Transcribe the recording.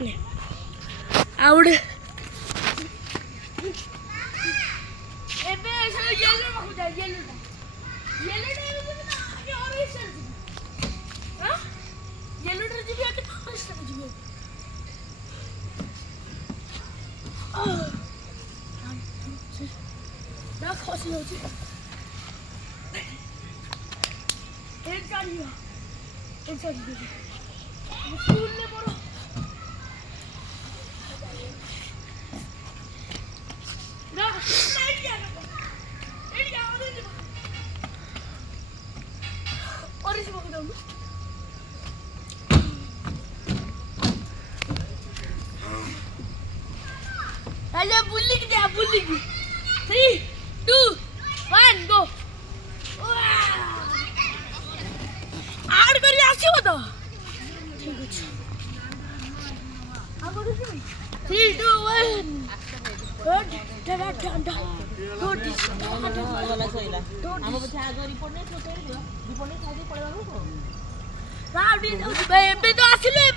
आउड़े एबे ऐसा येलो रखो जा येलो ना आगे और इस साइड हां येलो ड्रेस भी आके इस साइड जी ना खोसी होती एक गाड़ी स्कूल में पढ़ो ना और इस वक्त दो हेलो बुल्ली की 3 2 1 गो आड़ करी आसीबो तो ठीक अछि आगो देखि 3 2 1 गुड टेरा ठंडा गुड गला सइला हम पछे आगो रिपोर्ट नै छोटे रिपोर्ट नै खाजे पड़ेबा को राउडी एबे तो आसिले